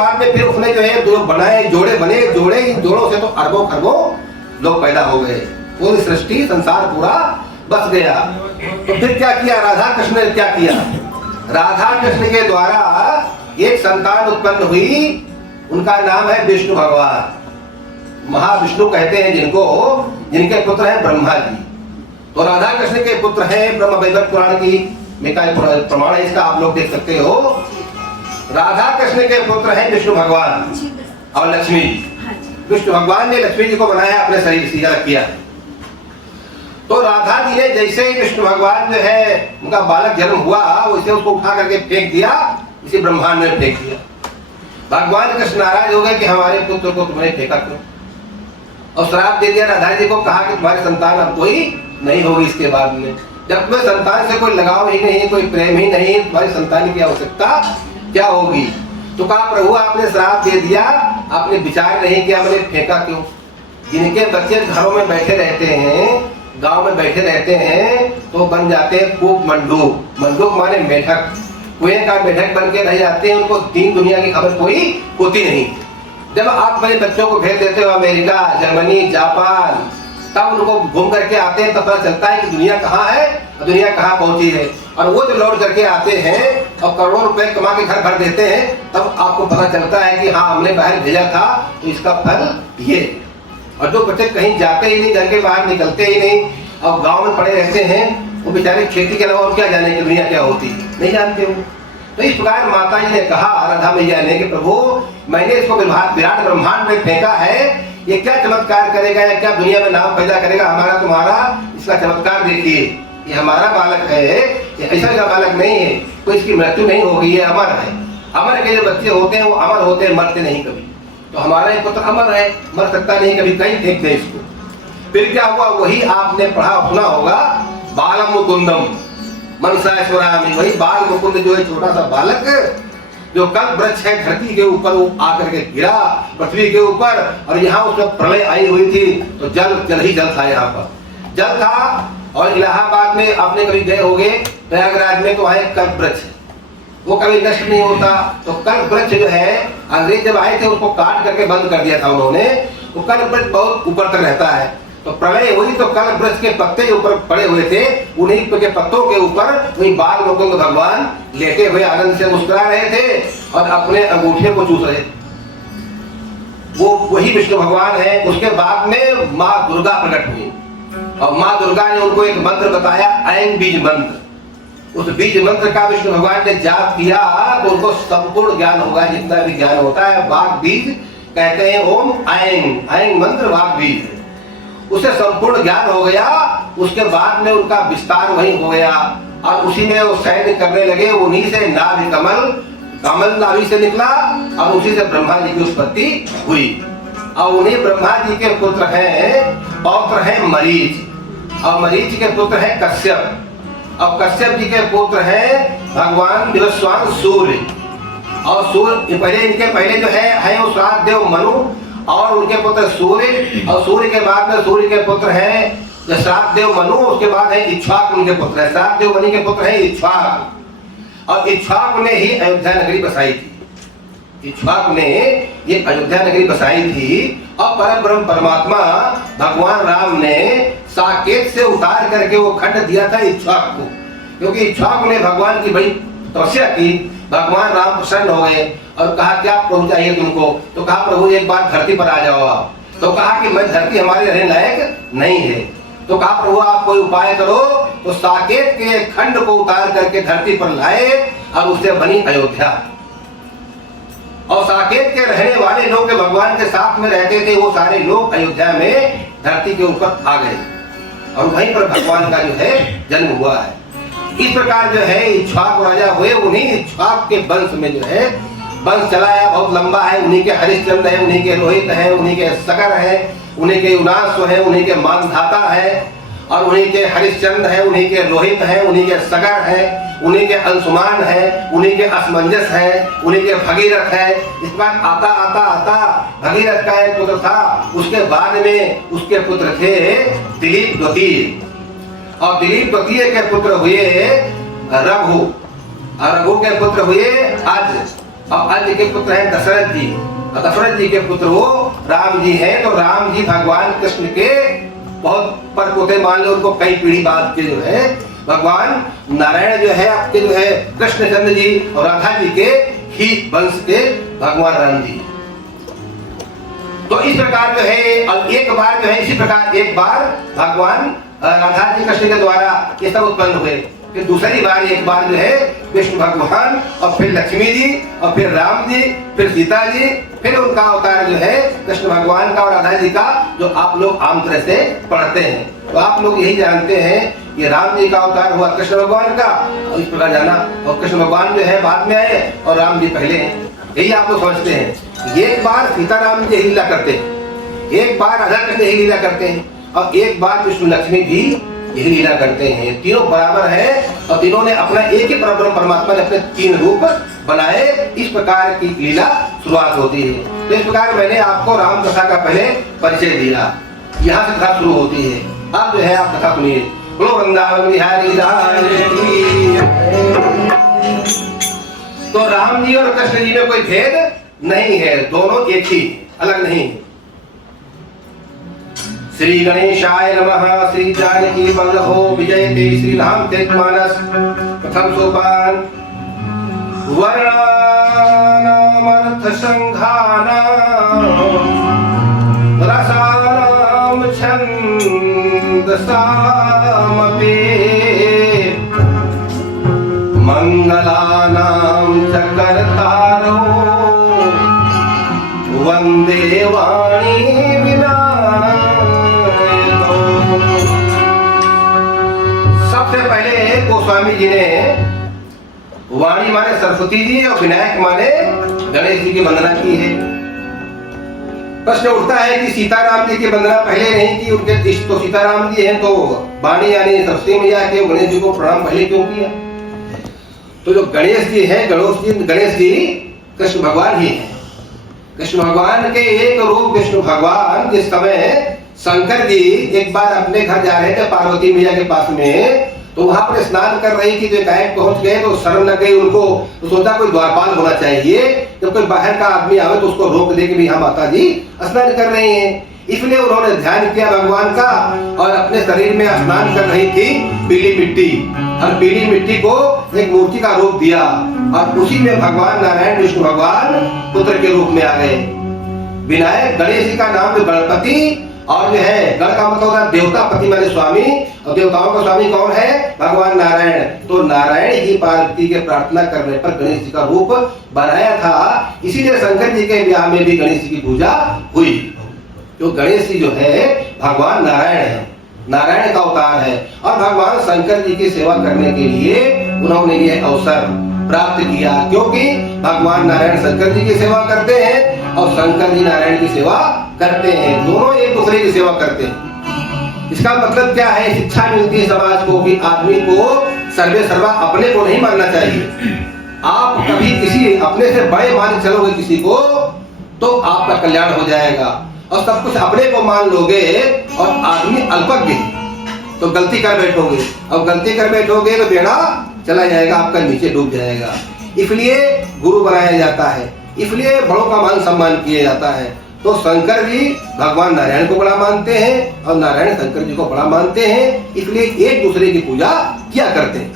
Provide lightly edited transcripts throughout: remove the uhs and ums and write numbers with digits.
बाद में फिर उसने जो है दो बनाए, जोड़े बने, जोड़े, इन जोड़ों से तो अरबों खरबों लोग पैदा हो गए, पूरी सृष्टि संसार पूरा बस गया। तो फिर क्या किया राधा कृष्ण ने? क्या किया? राधा कृष्ण के द्वारा एक संतान उत्पन्न हुई, उनका नाम है विष्णु भगवान। महाविष्णु कहते हैं जिनको, जिनके पुत्र हैं ब्रह्मा जी। तो राधा कृष्ण के पुत्र हैं, ब्रह्म वैवर्त पुराण की प्रमाण है इसका, आप लोग देख सकते हो। राधा कृष्ण के पुत्र हैं विष्णु भगवान और लक्ष्मी जी। विष्णु भगवान ने लक्ष्मी जी को बनाया, अपने शरीर से अलग किया। तो राधा जी ने जैसे ही विष्णु भगवान जो है उनका बालक जन्म हुआ, वैसे उसको उठा करके फेंक दिया, इसी ब्रह्मांड में फेंक दिया। भगवान कृष्ण नाराज हो गए कि हमारे पुत्र को तुमने फेंका क्यों, और श्राप दे दिया। राधा जी को कहा कि तुम्हारी संतान अब कोई नहीं होगी इसके बाद में। जब तुम्हें संतान से कोई लगाव ही नहीं, कोई प्रेम ही नहीं, तुम्हारी संतान की आवश्यकता क्या होगी? तो कहा प्रभु आपने श्राप दे दिया, आपने विचार नहीं किया, मैंने फेंका क्यों? जिनके बच्चे घरों में बैठे रहते हैं, गांव में बैठे रहते हैं, तो बन जाते हैं कूप मंडूक। मंडूक माने मेढक, कुएं का मेढक बन के रह जाते हैं, उनको दीन दुनिया की खबर कोई होती नहीं। जब आप अपने बच्चों को भेज देते हो अमेरिका, जर्मनी, जापान, तब उनको घूम करके आते हैं, तब पता चलता है कि दुनिया कहाँ है, दुनिया कहाँ पहुंची है। और वो जब लौट करके आते हैं और करोड़ों रुपए कमा के घर भर देते हैं, तब आपको पता चलता है कि हाँ हमने बाहर भेजा था, तो इसका फल ये। और जो बच्चे कहीं जाते ही नहीं, घर के बाहर निकलते ही नहीं और गांव में पड़े रहते हैं, वो बेचारे खेती के अलावा और क्या जाने की दुनिया क्या होती है, नहीं जानते हो। तो इस प्रकार माता जी ने कहा राधा मैया ने कि प्रभु मैंने इसको विराट ब्रह्मांड में फेंका है, ये क्या चमत्कार करेगा, या क्या दुनिया में नाम पैदा करेगा हमारा तुम्हारा, इसका चमत्कार देखिए। ये हमारा बालक है, ये ऐसा का बालक नहीं है, कोई इसकी मृत्यु नहीं होगी, ये अमर है। अमर के जो बच्चे होते हैं वो अमर होते हैं, मरते नहीं कभी। तो हमारा ये पुत्र अमर है, मर सकता नहीं कभी, कहीं फेंक दे इसको। फिर क्या हुआ, वही आपने पढ़ा सुना होगा, बालम मुकुंदम मनसा स्वरामी। वही बाल मुकुंद जो है छोटा सा बालक, जो कल्प वृक्ष है धरती के ऊपर, वो आकर के गिरा पृथ्वी के ऊपर, और यहाँ उसमें प्रलय आई हुई थी, तो जल ही जल था, यहाँ पर जल था। और इलाहाबाद में आपने कभी गए होंगे, प्रयागराज में, तो वहाँ एक कल्प वृक्ष है, वो कभी नष्ट नहीं होता। तो कल्प वृक्ष जो है, अंग्रेज जब आए थे उसको काट करके बंद कर दिया था उन्होंने। वो कल्प वृक्ष बहुत ऊपर तक रहता है। तो प्रलय हुई तो कल्प वृक्ष के पत्ते जो ऊपर पड़े हुए थे, उन्हीं के पत्तों के ऊपर वही बाल मुकुंद भगवान लेटे हुए आनंद से मुस्कुरा रहे थे और अपने अंगूठे को चूस रहे थे। वो वही विष्णु भगवान है। उसके बाद में माँ दुर्गा प्रकट हुई, और माँ दुर्गा ने उनको एक मंत्र बताया, ऐं बीज मंत्र। उस बीज मंत्र का विष्णु भगवान ने जाप किया तो उनको संपूर्ण ज्ञान होगा, जितना भी ज्ञान होता है। वाग बीज कहते हैं ओम ऐं, ऐं मंत्र वाग बीज, उसे संपूर्ण ज्ञान हो गया। उसके बाद में उनका विस्तार वही हो गया, और उसी में वो सैन्य करने लगे। उन्हीं से नाभि कमल, कमल नाभि से निकला, और उसी से ब्रह्मा जी की उत्पत्ति हुई। और उन्हीं ब्रह्मा जी के पुत्र हैं, पौत्र हैं मरीच, और मरीच के पुत्र हैं कश्यप, और कश्यप जी के पुत्र हैं भगवान विवस्वान सूर्य। और सूर्य इनके पहले जो है वो श्राद्ध देव मनु, और उनके पुत्र सूर्य, और सूर्य के बाद में सूर्य के पुत्र हैं श्राद्ध देव मनु। उसके बाद है इक्ष्वाक, उनके पुत्र है श्राद्ध देव मनु के पुत्र हैं इक्ष्वाक। और इक्ष्वाक ने ही अयोध्या नगरी बसाई थी। इक्ष्वाक ने ये अयोध्या नगरी बसाई थी, और परम ब्रह्म परमात्मा भगवान राम ने साकेत से उतार करके वो खंड दिया था इक्ष्वाक को, क्योंकि इक्ष्वाक ने भगवान की बड़ी तपस्या की। भगवान राम प्रसन्न हो गए और कहा क्या प्रभु चाहिए तुमको? तो कहा प्रभु एक बार धरती पर आ जाओ आप। तो कहा कि मैं धरती हमारे रहने लायक नहीं है। तो कहा प्रभु आप कोई उपाय करो। तो साकेत के खंड को उतार करके धरती पर लाए, और उससे बनी अयोध्या। और साकेत के रहने वाले लोग भगवान के साथ में रहते थे, वो सारे लोग अयोध्या में धरती के ऊपर आ गए, और वहीं पर भगवान का जो है जन्म हुआ है। इस प्रकार जो है इक्ष्वाक राजा हुए। उन्हीं इक्ष्वाक के वंश में जो है वंश चलाया, बहुत लंबा है। उन्हीं के हरिश्चंद्र है, उन्हीं के रोहित है, उन्हीं के सगर है, उन्हीं के युनाश्व है, उन्हीं के मानधाता है, और उन्हीं के हरिश्चंद्र है, उन्हीं के रोहित है, उन्हीं के सगर है, उन्हीं के अंशुमान है, उन्हीं के असमंजस है, उन्हीं के भगीरथ है। इस बार आता आता आता भगीरथ का एक पुत्र था। उसके बाद में उसके पुत्र थे दिलीप द्वितीय, और दिलीप द्वितीय के पुत्र हुए रघु, और रघु के पुत्र हुए अज, और अंज के पुत्र हैं दशरथ जी, और दशरथ जी के पुत्र वो राम जी हैं। तो राम जी भगवान कृष्ण के बहुत परपोते, मान लो उनको कई पीढ़ी बाद के जो है भगवान नारायण जो है आपके जो है कृष्णचंद्र जी और राधा जी के ही वंश के भगवान राम जी। तो इस प्रकार जो है, और एक बार जो है इसी प्रकार एक बार भगवान राधा जी कृष्ण के द्वारा ये सब उत्पन्न हुए। फिर दूसरी बार एक बार जो है विष्णु भगवान, और फिर लक्ष्मी जी, और फिर राम जी, फिर सीता जी, फिर उनका अवतार जो है कृष्ण भगवान का और राधा जी का, जो आप लोग आम तरह से पढ़ते हैं। तो आप लोग यही जानते हैं कि राम जी का अवतार हुआ कृष्ण भगवान का, और इस प्रकार जाना, और कृष्ण भगवान जो है बाद में आए और राम जी पहले हैं, यही आप लोग समझते हैं। एक बार सीताराम जी यही लीला करते हैं, एक बार राधा कृष्ण यही लीला करते हैं, और एक बार विष्णु लक्ष्मी भी यही लीला करते हैं। तीनों बराबर है, और तीनों ने अपना एक ही परमात्मा ने अपने तीन रूप बनाए। इस प्रकार की लीला शुरुआत होती है। तो इस प्रकार मैंने आपको राम कथा का पहले परिचय दिया, यहाँ से कथा शुरू होती है। अब जो है आप कथा सुनिए। बोलो वृंदावन बिहारी लाल की। तो राम जी और कृष्ण जी में कोई भेद नहीं है, दोनों एक ही, अलग नहीं। श्री गणेशाय नमः। श्री जानकी वल्लभो विजयते श्री राम मानस। प्रथम सोपान वर्णानामर्थ संघानाम रसानाम छन्दसामपि मंगलानाम च कर्तारो वंदे वाणी सबसे पहले गोस्वामी जी ने वाणी माने सरस्वती जी और विनायक माने गणेश जी की वंदना की है। प्रश्न उठता है कि सीताराम जी की वंदना पहले नहीं की, उनके इष्ट तो सीताराम जी हैं, तो वाणी यानी सरस्वती मैया के गणेश जी को प्रणाम पहले क्यों किया? तो जो गणेश जी है, गणेश जी कृष्ण भगवान ही है। कृष्ण भगवान के एक रूप विष्णु भगवान जिस समय शंकर जी एक बार अपने घर जा रहे थे पार्वती मैया के पास में, तो वहां पर स्नान कर रही थी, तो एकाएक पहुंच गए तो शर्म लग गई उनको, तो सोचा कोई द्वारपाल होना चाहिए, जब कोई बाहर का आदमी आवे तो उसको रोक दे कि भाई हाँ माता जी स्नान कर रही हैं। इसलिए उन्होंने ध्यान किया भगवान का, और अपने शरीर में स्नान कर रही थी पीली मिट्टी, और पीली मिट्टी को एक मूर्ति का रूप दिया, और उसी में भगवान नारायण विष्णु भगवान पुत्र के रूप में आ गए। विनायक गणेश जी का नाम जो गणपति, और जो है गण का मतलब होता है देवता, पति माने स्वामी, और देवताओं का स्वामी कौन है? भगवान नारायण। तो नारायण ही पार्वती के प्रार्थना करने पर गणेश जी का रूप बनाया था, इसीलिए शंकर जी के ब्याह में भी गणेश जी की पूजा हुई। तो गणेश जी जो है भगवान नारायण है, नारायण का अवतार है, और भगवान शंकर जी की सेवा करने के लिए उन्होंने ये अवसर प्राप्त किया, क्योंकि भगवान नारायण शंकर जी की सेवा करते हैं और शंकर जी नारायण की सेवा करते हैं, दोनों एक दूसरे की सेवा करते हैं। इसका मतलब क्या है? शिक्षा मिलती है समाज को कि आदमी को सर्वे सर्वा अपने को नहीं मानना चाहिए। आप कभी किसी अपने से बड़े मान चलोगे किसी को, तो आपका कल्याण हो जाएगा, और सब कुछ अपने को मान लोगे और आदमी अल्पज्ञ तो गलती कर बैठोगे, और गलती कर बैठोगे तो बेड़ा चला जाएगा, आपका नीचे डूब जाएगा। इसलिए गुरु बनाया जाता है, इसलिए बड़ों का मान सम्मान किया जाता है। तो शंकर जी भगवान नारायण को बड़ा मानते हैं और नारायण शंकर जी को बड़ा मानते हैं, इसलिए एक दूसरे की पूजा किया करते हैं,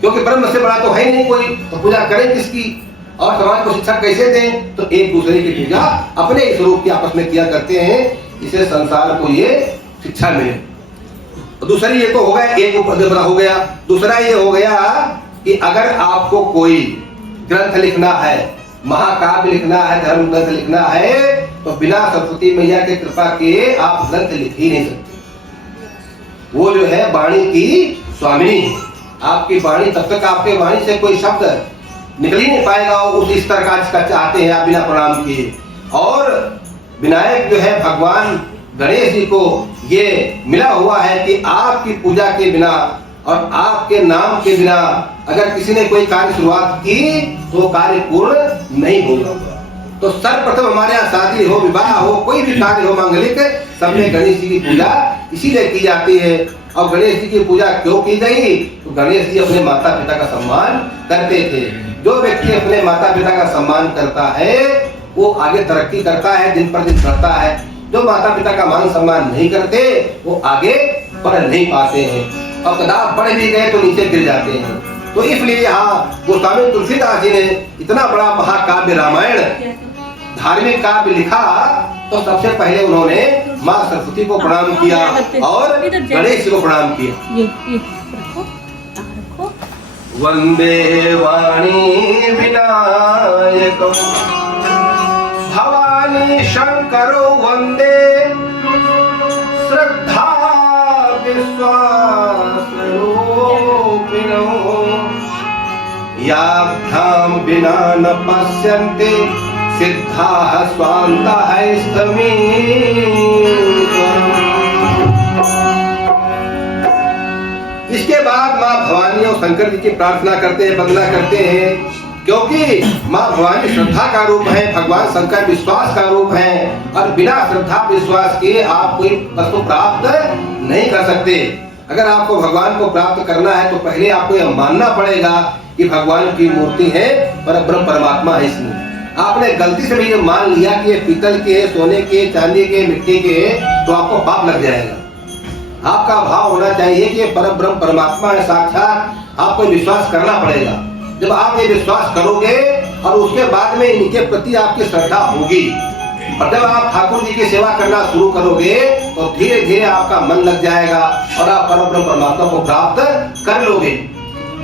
क्योंकि ब्रह्म से बड़ा तो है नहीं कोई, तो पूजा करें किसकी? और समाज को शिक्षा कैसे दें? तो एक दूसरे की पूजा अपने स्वरूप की आपस में किया करते हैं, इसे संसार को ये शिक्षा मिले। दूसरी ये तो हो गया, एक ऊपर हो गया। दूसरा ये हो गया कि अगर आपको कोई ग्रंथ लिखना है, महाकाव्य लिखना है, धर्म ग्रंथ लिखना है, तो बिना सरस्वती मैया के कृपा के आप ग्रंथ लिख ही नहीं सकते। वो जो है वाणी की स्वामिनी, आपकी वाणी, तब तक आपके वाणी से कोई शब्द निकल ही नहीं पाएगा, उस स्तर का चाहते हैं आप बिना प्रणाम किए। और विनायक जो है भगवान गणेश जी को ये मिला हुआ है कि आपकी पूजा के बिना और आपके नाम के बिना अगर किसी ने कोई कार्य शुरुआत की तो कार्य पूर्ण नहीं होगा। तो सर्वप्रथम हमारे यहाँ शादी हो, विवाह हो, कोई भी कार्य हो मांगलिक, सब में गणेश जी की पूजा इसीलिए की जाती है। और गणेश जी की पूजा क्यों की गई? तो गणेश जी अपने माता पिता का सम्मान करते थे। जो व्यक्ति अपने माता पिता का सम्मान करता है वो आगे तरक्की करता है, दिन पर दिन बढ़ता है। जो माता पिता का मान सम्मान नहीं करते वो आगे बढ़ नहीं पाते हैं, और कदाप बढ़ भी गए तो नीचे गिर जाते हैं। तो इसलिए यहाँ गोस्वामी तुलसीदास जी ने इतना बड़ा महाकाव्य रामायण धार्मिक काव्य लिखा, तो सबसे पहले उन्होंने माँ सरस्वती को प्रणाम किया और गणेश जी को प्रणाम किया। वंदे वाणी विनायकं भवानी शंकरो वंदे श्रद्धा विश्वास रूपिणो याभ्यां विना न पश्यन्ते सिद्धाः स्वान्तः इसके बाद माँ भवानी और शंकर जी की प्रार्थना करते हैं, वंदना करते हैं, क्योंकि माँ भवानी श्रद्धा का रूप है, भगवान शंकर विश्वास का रूप है, और बिना श्रद्धा विश्वास के आप कोई वस्तु प्राप्त नहीं कर सकते। अगर आपको भगवान को प्राप्त करना है तो पहले आपको यह मानना पड़ेगा कि भगवान की मूर्ति है, परब्रह्म परमात्मा है। इसमें आपने गलती से भी ये मान लिया कि ये पीतल के, सोने के, चांदी के, मिट्टी के, तो आपको पाप लग जाएगा। आपका भाव होना चाहिए कि परब्रह्म परमात्मा है साक्षात। आपको विश्वास करना पड़ेगा। जब आप ये विश्वास करोगे और उसके बाद में इनके प्रति आपकी श्रद्धा होगी, और जब आप ठाकुर जी की सेवा करना शुरू करोगे तो धीरे धीरे आपका मन लग जाएगा और आप परब्रह्म परमात्मा को प्राप्त कर लोगे।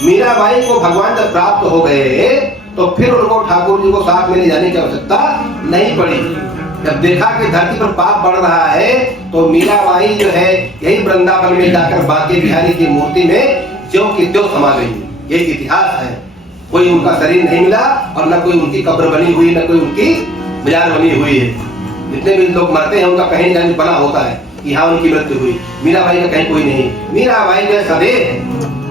मीराबाई को भगवान जब प्राप्त हो गए तो फिर उनको ठाकुर जी को साथ में ले जाने की आवश्यकता नहीं पड़ी। जब देखा कि धरती पर पाप बढ़ रहा है तो मीराबाई जो है यही वृंदावन में जाकर बांके बिहारी की मूर्ति में ज्यों की त्यों समा गई। ये इतिहास है। कोई उनका शरीर नहीं मिला और न कोई उनकी कब्र बनी हुई, न कोई उनकी मजार बनी हुई है। जितने भी लोग मरते हैं उनका कहीं न कहीं बना होता है कि यहाँ उनकी मृत्यु हुई। मीराबाई का कहीं कोई नहीं। मीराबाई जो सदैव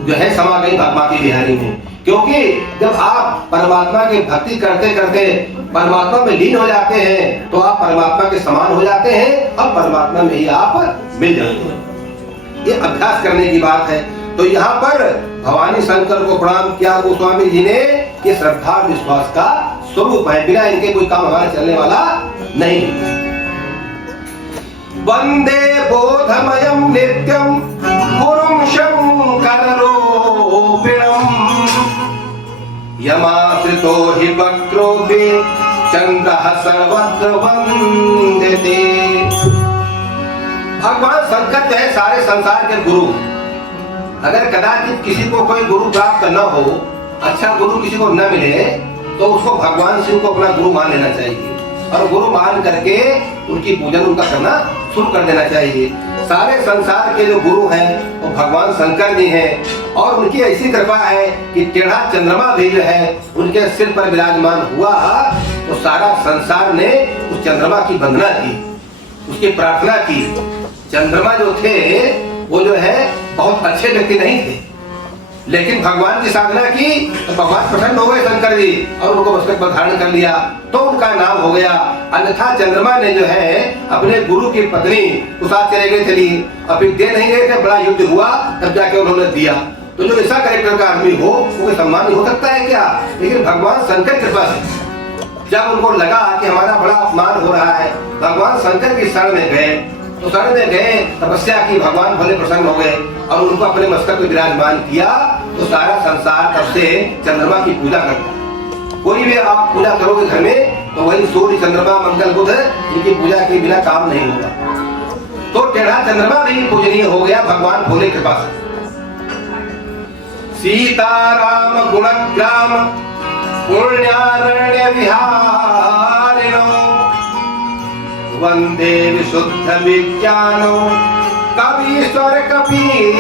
जो है समा गई बांके बिहारी में, क्योंकि जब आप परमात्मा की भक्ति करते करते परमात्मा में लीन हो जाते हैं तो आप परमात्मा के समान हो जाते हैं और परमात्मा में ही आप मिल जाते हैं। ये अभ्यास करने की बात है। तो यहाँ पर भवानी शंकर को प्रणाम किया गोस्वामी जी ने। ये श्रद्धा विश्वास का स्वरूप है। बिना इनके कोई काम हमारा चलने वाला नहीं। वंदे बोधमयं नित्यं गुरुं शंकर रूपिणं यमाश्रितो हि वक्रोऽपि चन्द्रः सर्वत्र वन्दते। भगवान शंकर जो है सारे संसार के गुरु। अगर कदाचित किसी को कोई गुरु प्राप्त न हो, अच्छा गुरु किसी को न मिले, तो उसको भगवान शिव को अपना गुरु मान लेना चाहिए और गुरु मान करके उनकी पूजन उनका करना शुरू कर देना चाहिए। सारे संसार के जो गुरु हैं वो भगवान शंकर जी हैं और उनकी ऐसी कृपा है कि टेढ़ा चंद्रमा भी जो है उनके सिर पर विराजमान हुआ तो सारा संसार ने उस चंद्रमा की वंदना की, उसकी प्रार्थना की। चंद्रमा जो थे वो जो है बहुत अच्छे व्यक्ति नहीं थे, लेकिन भगवान की साधना की तो भगवान प्रसन्न हो गए शंकर जी और उनको मस्तक पर धारण कर लिया तो उनका नाम हो गया। अन्यथा चंद्रमा ने जो है अपने गुरु की पत्नी के साथ चले गए, चली और फिर दे नहीं गए थे, बड़ा युद्ध हुआ तब जाके उन्होंने दिया। तो जो ऐसा कैरेक्टर का आदमी हो वो सम्मान नहीं हो सकता है क्या? लेकिन भगवान शंकर कृपा से जब उनको लगा कि हमारा बड़ा अपमान हो रहा है, भगवान शंकर की शरण में गए, तो शरण में गए, तपस्या की, भगवान भले प्रसन्न हो गए और उनको अपने मस्तक पर विराजमान किया। तो सारा संसार तब से चंद्रमा की पूजा करता है। कोई भी आप पूजा करोगे घर में तो वही सूर्य, चंद्रमा, मंगल, बुध, इनकी पूजा के बिना काम नहीं होगा। तो टेढ़ा चंद्रमा भी पूजनीय हो गया भगवान भोले के पास। सीताराम गुणग्राम पुण्यारण्य विहारिणो वंदे विशुद्ध विज्ञानो कवीश्वर कपीश्वरो।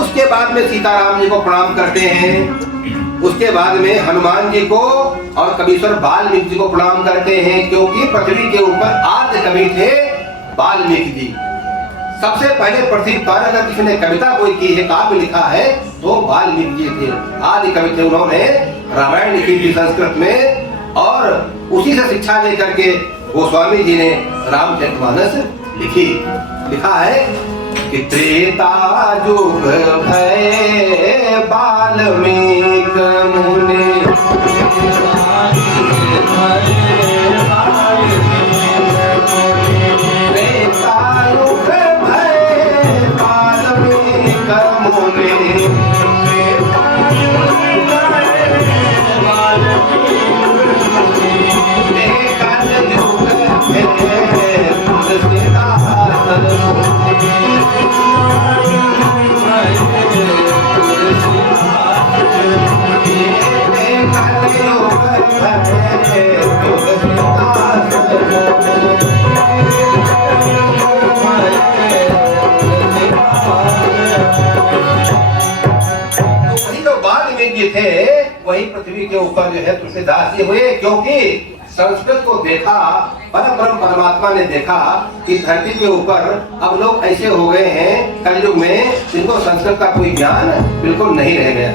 उसके बाद में सीताराम जी को प्रणाम करते हैं। उसके बाद में हनुमान जी को और कवीश्वर वाल्मीकि जी को प्रणाम करते हैं, क्योंकि पृथ्वी के ऊपर आद्य कवि थे वाल्मीकि जी। सबसे पहले पृथ्वी पर अगर किसी ने कविता कोई की है, काव्य लिखा है तो वाल्मीकि जी थे, आदि कवि थे। उन्होंने रामायण लिखी थी संस्कृत में और उसी से शिक्षा लेकर के गोस्वामी जी ने रामचरितमानस लिखा है। कि त्रेता युग भय वाल्मीकि मुनि। थे वही पृथ्वी के ऊपर जो है तुलसीदास जी हुए, क्योंकि संस्कृत को देखा, परम परमात्मा ने देखा कि धरती के ऊपर अब लोग ऐसे हो गए हैं कलयुग में जिनको संस्कृत का कोई ज्ञान बिल्कुल नहीं रह गया।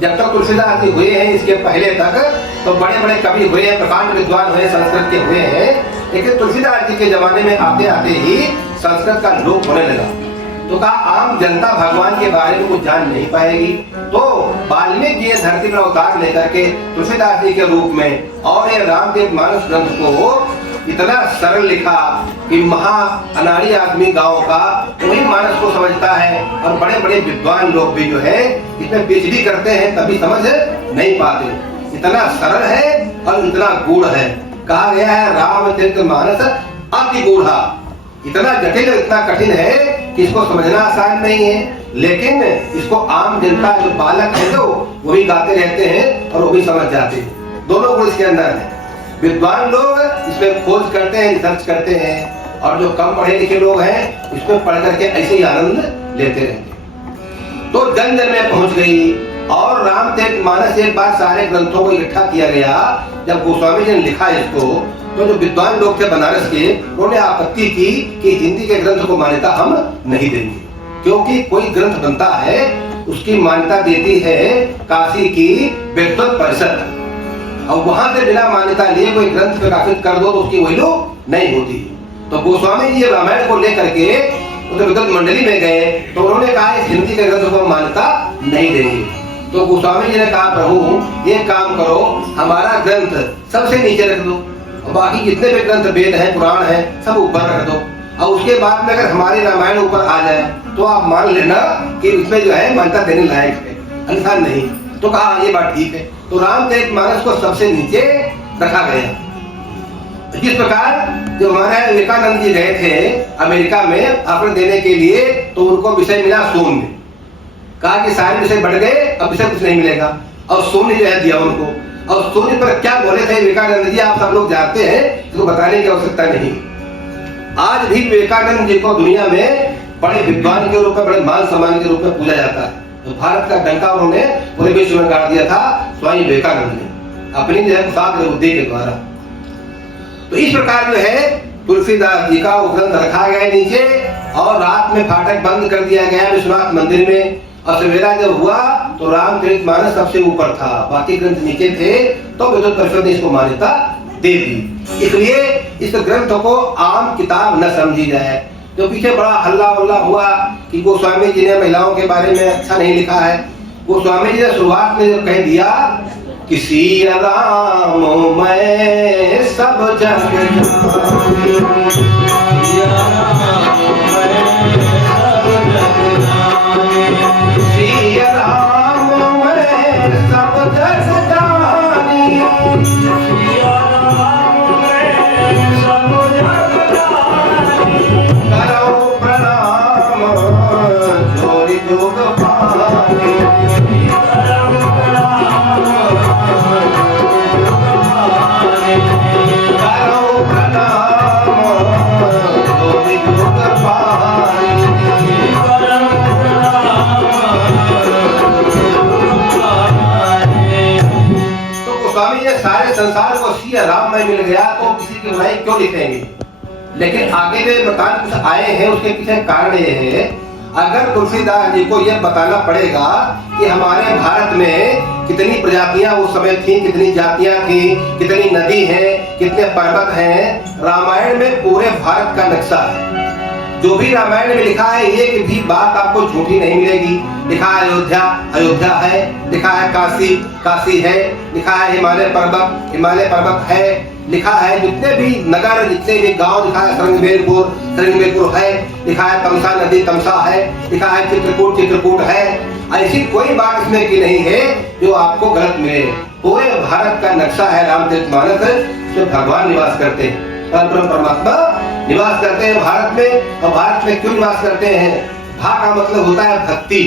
जब तक तुलसीदास जी हुए हैं, इसके पहले तक तो बड़े बड़े कवि हुए हैं, प्रकांड विद्वान हुए, संस्कृत के हुए हैं, लेकिन तुलसीदास जी के जमाने में आते आते ही संस्कृत का लोप होने लगा। तो कहा आम जनता भगवान के बारे में कुछ जान नहीं पाएगी। तो वाल्मीकि जी धरती पर अवतार लेकर के तुलसीदास जी के रूप में और ये रामदेव मानस ग्रंथ को इतना सरल लिखा कि महा अनाड़ी आदमी गांव का वही मानस को समझता है, और बड़े बड़े विद्वान लोग भी जो है इसमें पीएचडी करते हैं तभी समझ नहीं पाते। इतना सरल है और इतना गूढ़ है। कहा गया है रामचरित मानस अति गूढ़ा, इतना जटिल इतना कठिन है कि इसको समझना आसान नहीं है, लेकिन इसको आम जनता जो बालक है तो वही गाते रहते हैं और वो भी समझ जाते हैं। दोनों गुण इसके अंदर है। विद्वान लोग इसमें खोज करते हैं, रिसर्च करते हैं, और जो कम पढ़े लिखे लोग हैं इसमें पढ़ करके ऐसे ही आनंद लेते रहते हैं। तो जन जन में पहुंच गई, और रामचरित मानस एक बार सारे ग्रंथों को इकट्ठा किया गया। जब गोस्वामी जी ने लिखा इसको तो जो विद्वान लोग थे बनारस के, उन्होंने आपत्ति की कि हिंदी के ग्रंथ को मान्यता हम नहीं देंगे, क्योंकि कोई ग्रंथ बनता है उसकी मान्यता देती है काशी की विद्वत परिषद, और वहां से बिना मान्यता लिए कोई ग्रंथ प्रकाशित कर दो तो उसकी वैल्यू नहीं होती। तो गोस्वामी जी रामायण को लेकर के विद्वत मंडली में गए तो उन्होंने कहा इस हिंदी के ग्रंथ को मान्यता नहीं देंगे। तो गोस्वामी जी ने कहा प्रभु ये काम करो, हमारा ग्रंथ सबसे नीचे रख दो, बाकी जितने भी ग्रंथ वेद हैं पुराण हैं सब ऊपर रख दो, और उसके बाद में अगर हमारी रामायण ऊपर आ जाए तो आप मान लेना कि इसमें जो है मान्यता देने लायक है, अन्यथा नहीं। तो कहा ये बात ठीक है। तो रामचरित मानस को सबसे नीचे रखा गया। जिस प्रकार जो हमारे विवेकानंद जी गए थे अमेरिका में भाषण देने के लिए, तो उनको विषय मिला शून्य। कहा कि सारे विषय बढ़ गए, अब विषय कुछ नहीं मिलेगा, और शून्य जो है दिया उनको। और शून्य पर क्या बोले थे विवेकानंद जी आप सब लोग जानते हैं, इसको बताने की आवश्यकता नहीं। आज भी विवेकानंद जी को दुनिया में बड़े विद्वान के रूप में, बड़े मान सम्मान के रूप में पूजा जाता है। तो भारत का डंका उन्होंने पूरे विश्व में गाड़ दिया था स्वामी विवेकानंद ने अपनी जो है सात बुद्धि के द्वारा। तो इस प्रकार जो है तुलसीदास जी का वो ग्रंथ रखा गया नीचे, और रात में फाटक बंद कर दिया गया विश्वनाथ मंदिर में, और सवेरा जब हुआ तो रामचरित मानस सबसे ऊपर था, बाकी ग्रंथ नीचे थे। तो विद्वत परिषद ने इसको मान्यता दे दी। इसलिए इस ग्रंथ को आम किताब न समझी जाए। जो पीछे बड़ा हल्ला वल्ला हुआ कि गोस्वामी जी ने महिलाओं के बारे में अच्छा नहीं लिखा है, गोस्वामी जी ने शुरुआत में जब कह दिया कि सिया राम मैं सब जग संसार को सिया राम में मिल गया तो किसी की बुराई क्यों लिखेंगे। लेकिन आगे जो बताने कुछ आए हैं उसके पीछे कारण ये है, अगर तुलसीदास जी को यह बताना पड़ेगा कि हमारे भारत में कितनी प्रजातियां उस समय थी, कितनी जातियां थी, कितनी नदी है, कितने पर्वत हैं, रामायण में पूरे भारत का नक्शा है। जो भी रामायण में लिखा है एक भी बात आपको झूठी नहीं मिलेगी। लिखा है अयोध्या, अयोध्या है, लिखा है काशी, काशी है, लिखा है हिमालय पर्वत, हिमालय पर्वत है, लिखा है जितने भी नगर, जितने भी गांव, लिखा है श्रृंगबेरपुर, श्रृंगबेरपुर है, लिखा है तमसा नदी, तमसा है, लिखा है चित्रकूट, चित्रकूट है। ऐसी कोई बात इसमें की नहीं है जो आपको गलत मिले। पूरे भारत का नक्शा है रामचरितमानस, जो भगवान निवास करते हैं, परमात्मा निवास करते हैं भारत में। और भारत में क्यों निवास करते हैं? भा का मतलब होता है भक्ति,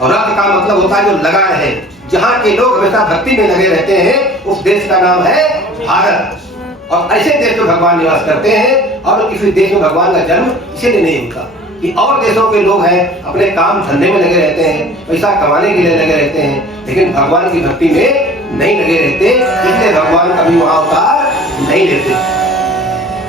और रथ का मतलब होता है जो लगा रहे। जहाँ के लोग हमेशा भक्ति में लगे रहते हैं उस देश का नाम है भारत। और ऐसे देश में भगवान निवास करते हैं। और किसी देश में भगवान का जन्म इसीलिए नहीं होता कि और देशों के लोग हैं अपने काम धंधे में लगे रहते हैं, पैसा कमाने के लिए लगे रहते हैं, लेकिन भगवान की भक्ति में नहीं लगे रहते, इसलिए भगवान कभी वहां अवतार नहीं लेते।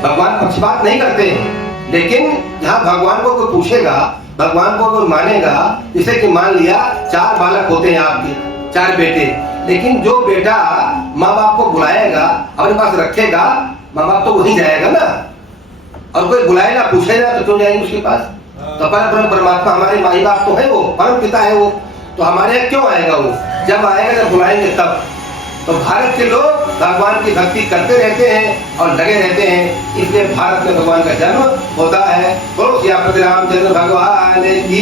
भगवान पक्षपात नहीं करते हैं, लेकिन जहाँ भगवान को कोई पूछेगा, भगवान को कोई मानेगा, जैसे कि मान लिया 4 बालक होते हैं आपके, 4 बेटे, लेकिन जो बेटा माँ बाप को बुलाएगा, अपने पास रखेगा, माँ बाप तो वहीं जाएगा ना। और कोई बुलाएगा, पूछेगा तो क्यों जाएंगे उसके पास? तो परम परमात्मा हमारे माई बाप तो है, वो परम पिता है वो, तो हमारे यहाँ क्यों आएगा? वो जब आएगा जब बुलाएंगे तब। तो भारत के लोग भगवान की भक्ति करते रहते हैं और लगे रहते हैं, इसलिए भारत में भगवान का जन्म होता है। बोलो सियापति रामचंद्र भगवान की।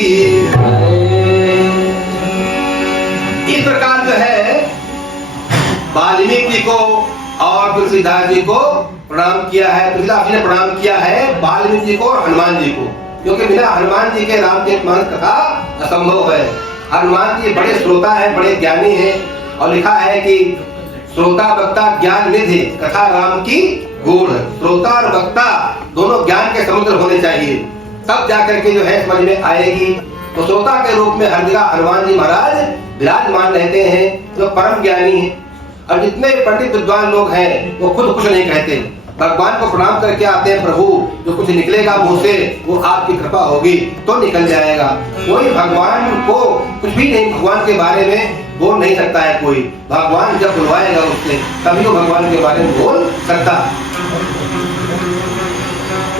इस प्रकार जो है वाल्मीकि जी को और तुलसीदास जी को प्रणाम किया है, तुलसीदास जी ने प्रणाम किया है वाल्मीकि जी को और हनुमान जी को, क्योंकि बिना हनुमान जी के रामचरितमानस कथा असंभव है। हनुमान जी बड़े श्रोता है, बड़े ज्ञानी है, और लिखा है कि श्रोता वक्ता ज्ञान निधि कथा राम की गुण। श्रोता और वक्ता दोनों ज्ञान के समुद्र होने चाहिए, तब जाकर के जो है समझ में आएगी। तो श्रोता के रूप में हर जगह हनुमान जी महाराज विराजमान रहते हैं, जो परम ज्ञानी है। और जितने पंडित विद्वान लोग हैं वो खुद कुछ नहीं कहते, भगवान को प्रणाम करके आते हैं, प्रभु जो कुछ निकलेगा मुंह से वो आपकी कृपा होगी तो निकल जाएगा। कोई भगवान को कुछ भी नहीं, भगवान के बारे में बोल नहीं सकता है कोई। भगवान जब बुलवाएगा उससे तभी वो भगवान के बारे में बोल सकता।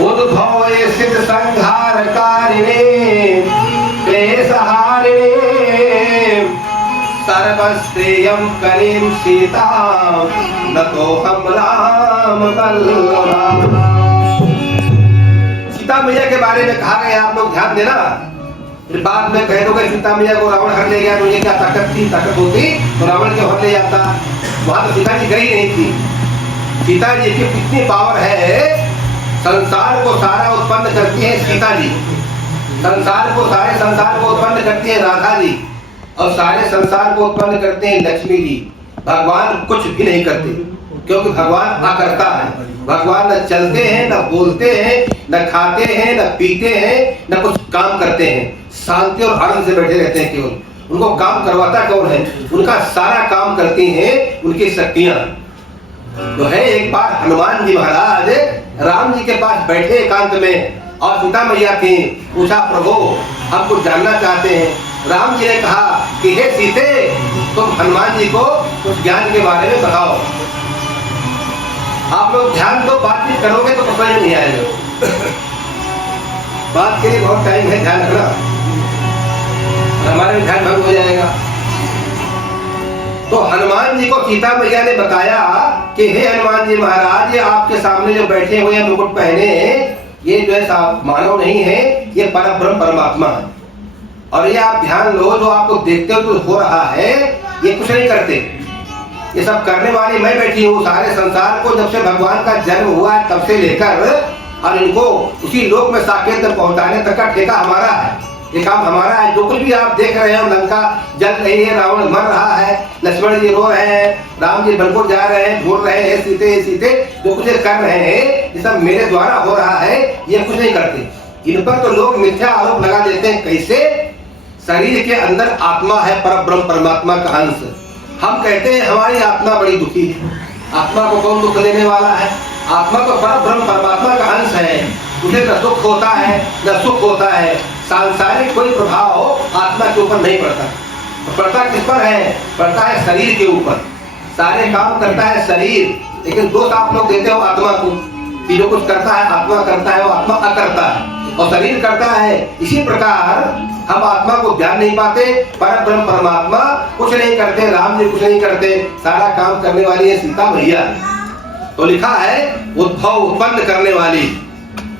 उद्भव सिद्ध संहारकारिणे क्लेशहारिणे सर्वश्रेयं करीं सीता न तो हम राम बल्लभा। सीता मैया के बारे में कहा गया, आप लोग ध्यान देना। फिर बाद में कह दोगे सीता मैया को रावण हर ले गया, तो ये क्या ताकत थी? ताकत होती तो रावण क्यों हर ले जाता? वहां तो सीता जी गई नहीं थी। सीता जी की कितनी पावर है, संसार को सारा उत्पन्न करती है सीता जी, संसार को सारे संसार को उत्पन्न करती है राधा जी, और सारे संसार को उत्पन्न करते हैं लक्ष्मी जी। भगवान कुछ भी नहीं करते, क्योंकि भगवान अकर्ता है। भगवान न चलते हैं, न बोलते हैं, न खाते हैं, न पीते हैं, न कुछ काम करते हैं, शांति और आनंद से बैठे रहते हैं। केवल उनको काम करवाता कौन है? उनका सारा काम करती हैं उनकी शक्तियां। तो है एक बार हनुमान जी महाराज राम जी के पास बैठे एकांत में, और सीता मैया थी। पूछा, प्रभु हम कुछ जानना चाहते हैं। राम जी ने कहा कि हे सीते, तुम हनुमान जी को कुछ ज्ञान के बारे में बताओ। आप लोग ध्यान दो, बातचीत करोगे तो समझ नहीं आएगा। बात के लिए बहुत टाइम है, ध्यान रखना, हमारे ध्यान भंग हो जाएगा। तो हनुमान जी को सीता मैया ने बताया कि हे हनुमान जी महाराज, ये आपके सामने जो बैठे हुए हैं मुकुट पहने, ये जो है मानव नहीं है, ये परब्रह्म परमात्मा है। और ये आप ध्यान लो, जो आपको देखते हो जो हो रहा है, ये कुछ नहीं करते, ये सब करने वाली मैं बैठी हूँ। सारे संसार को जब से भगवान का जन्म हुआ है तब से लेकर और इनको उसी लोक में साकेत तक पहुंचाने तक का ठेका हमारा है, ये काम हमारा है। जो कुछ भी आप देख रहे हो, लंका जल रही है, रावण मर रहा है, लक्ष्मण जी रो रहे हैं, राम जी बनपुर जा रहे हैं, ढूंढ रहे हैं सीते सीते, जो कुछ कर रहे हैं ये सब मेरे द्वारा हो रहा है, ये कुछ नहीं करते। इन पर तो लोग मिथ्या आरोप लगा देते हैं। कैसे? शरीर के अंदर आत्मा है, परब्रह्म परमात्मा का अंश। हम कहते हैं हमारी आत्मा बड़ी दुखी है। आत्मा को कौन दुख देने वाला है? आत्मा तो परब्रह्म परमात्मा का अंश है, उसे न दुख होता है न सुख होता है। सांसारिक कोई प्रभाव आत्मा के ऊपर नहीं पड़ता। पड़ता किस पर है? पड़ता है शरीर के ऊपर। सारे काम करता है शरीर, लेकिन दोष आप लोग देते हो आत्मा को कि जो कुछ करता है आत्मा करता है, वो आत्मा अकर्ता है। और शरीर करता है। इसी प्रकार हम आत्मा को ध्यान नहीं पाते, पर ब्रह्म परमात्मा कुछ नहीं करते, राम जी कुछ नहीं करते, सारा काम करने वाली है सीता मैया। तो लिखा है उद्भव उत्पन्न करने वाली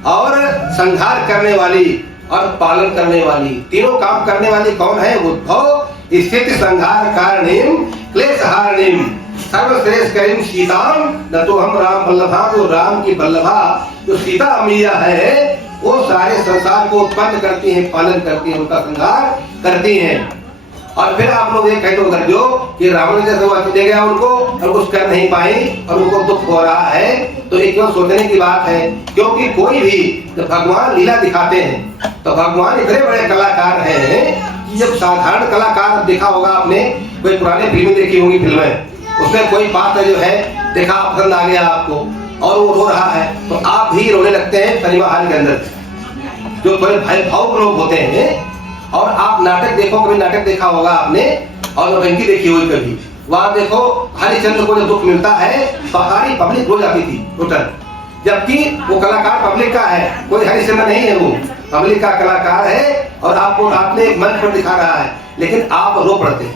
और संहार करने वाली और पालन करने वाली, तीनों काम करने वाली कौन है? उद्भव स्थिति संहार कारणीम क्लेश हारणीम सर्वश्रेष्ठ करीम सीताम न तो हम राम बल्लभा, जो राम की बल्लभा जो सीता मैया है वो सारे संसार को उत्पन्न करती हैं, पालन करती हैं, उनका संहार करती हैं। और फिर आप लोग ये कह दो कर दो कि रावण जैसे वो दे गया उनको और कुछ कर नहीं पाई और उनको दुख हो रहा है, तो ये क्यों सोचने की बात है? क्योंकि कोई भी जब भगवान लीला दिखाते हैं तो भगवान इतने बड़े कलाकार हैं कि जब साधारण कलाकार देखा होगा आपने, कोई पुराने फिल्में देखी होंगी, फिल्में उसमें कोई पात्र जो है देखा पसंद आ गया आपको और वो रो रहा है तो आप भी रोने लगते हैं सिनेमा हॉल के अंदर, जो थोड़े भावुक लोग होते हैं। और आप नाटक देखो, कभी नाटक देखा होगा आपने और वेंकी देखी हुई कभी, वहां देखो हरिश्चंद्र को जब दुख मिलता है सारी पब्लिक रो जाती थी टोटल, जबकि वो कलाकार पब्लिक का है, कोई हरिश्चंद्र नहीं है, वो पब्लिक का कलाकार है और आपको आपने एक मंच पर दिखा रहा है लेकिन आप रो पड़ते हैं।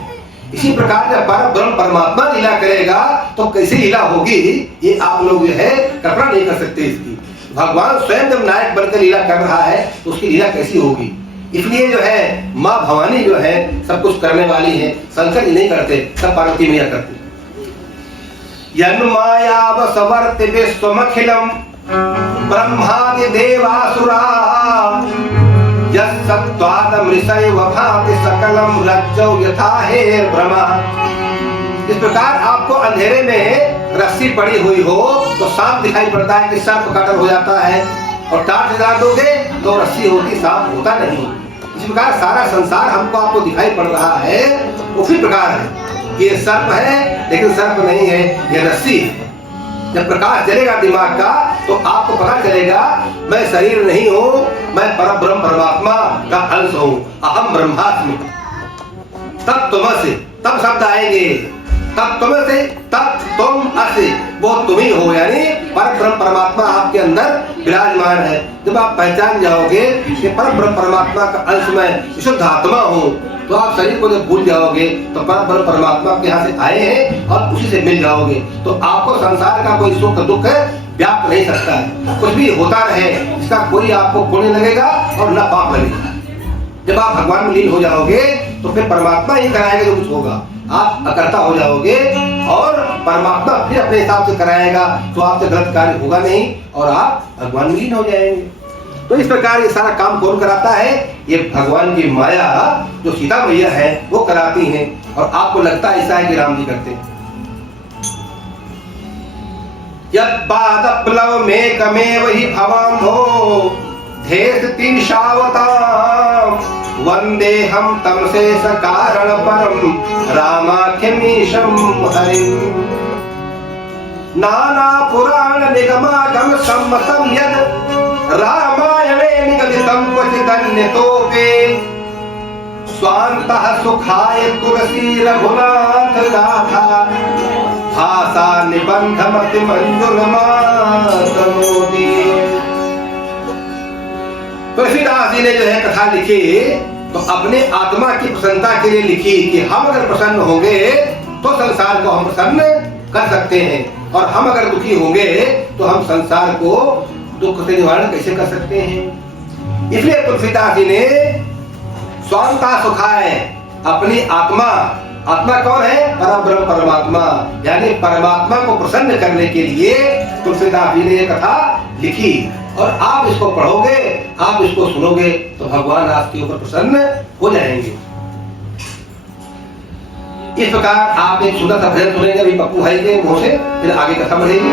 इसी प्रकार जब ब्रह्म परमात्मा लीला करेगा तो कैसी लीला होगी ये आप लोग जो है कल्पना नहीं कर सकते इसकी। भगवान स्वयं जब नायक बनकर लीला कर रहा है तो उसकी लीला कैसी होगी? इसलिए जो है माँ भवानी जो है सब कुछ करने वाली है, शंकर जी नहीं करते, सब पार्वती मैया करती। यन् मायाव सवर्ति विश्वमखिलम ब्रह्मादि देवासुरा यत्सत्त्वादमृषैव भाति सकलम रज्जौ यथा हेर्भ्रमा। इस प्रकार आपको अंधेरे में रस्सी पड़ी हुई हो तो सांप दिखाई पड़ता है कि सांप काटल हो जाता है, और टार्च जला दोगे तो रस्सी होती, सांप होता नहीं। इस प्रकार सारा संसार हमको आपको दिखाई पड़ रहा है, उसी प्रकार है कि ये सर्प है लेकिन सर्प नहीं है, ये रस्सी है। जब प्रकाश जलेगा दिमाग का तो आपको पता चलेगा मैं शरीर नहीं हूँ, मैं परब्रह्म परमात्मा का अंश हूँ, अहम ब्रह्मास्मि। तब तुमसे, तब शब्द आएंगे, तब तुम से, तब तुम असे, वो तुम ही हो, यानी परब्रह्म परमात्मा आपके अंदर विराजमान है। जब आप पहचान जाओगे कि परब्रह्म परमात्मा का अंश मैं शुद्ध आत्मा हूँ, तो आप शरीर को जब भूल जाओगे तो परब्रह्म परमात्मा के यहाँ से आए हैं और उसी से मिल जाओगे, तो आपको संसार का कोई सुख दुख व्याप्त नहीं सकता है। कुछ भी होता रहे इसका कोई आपको पुण्य लगेगा और न पाप लगेगा। जब आप भगवान में लीन हो जाओगे तो फिर परमात्मा ही कराएगा जो कुछ होगा, आप अकर्ता हो जाओगे और परमात्मा फिर अपने हिसाब से कराएगा, तो आपसे गलत कार्य होगा नहीं और आप भगवान में लीन हो जाएंगे। तो इस प्रकार ये सारा काम कौन कराता है? ये भगवान की माया जो सीता मैया है वो कराती हैं, और आपको लगता है ऐसा है कि राम जी करते हैं। यत्पादप्लव में कमेव हि भवाम्भो धेस्ति शावतां वंदे हम तम से सकारण परम रामाख्यमीशं हरिम्। नाना पुराण निगमागम सम्मतम यद रामायणे निगदितं क्वचिदन्यतोऽपि स्वान्तः सुखाय तुलसी रघुनाथ गाथा भाषा निबंधमति मंजुलमातनोति। तुलसीदास जी ने जो है कथा लिखी तो अपने आत्मा की प्रसन्नता के लिए लिखी कि हम अगर प्रसन्न होंगे तो संसार को हम प्रसन्न कर सकते हैं, और हम अगर दुखी होंगे तो हम संसार को दुख से निवारण कैसे कर सकते हैं। इसलिए तुलसीदास जी ने स्वांता सुखाय, अपनी आत्मा, आत्मा कौन है? परब्रह्म परमात्मा, यानी परमात्मा को प्रसन्न करने के लिए तुलसीदास जी ने ये कथा लिखी, और आप इसको पढ़ोगे, आप इसको सुनोगे तो भगवान आपके ऊपर प्रसन्न हो जाएंगे। इस प्रकार आप एक सुंदर सा भजन सुनेंगे अभी पप्पू भाई के मुंह से, फिर आगे कथा बढ़ेगी।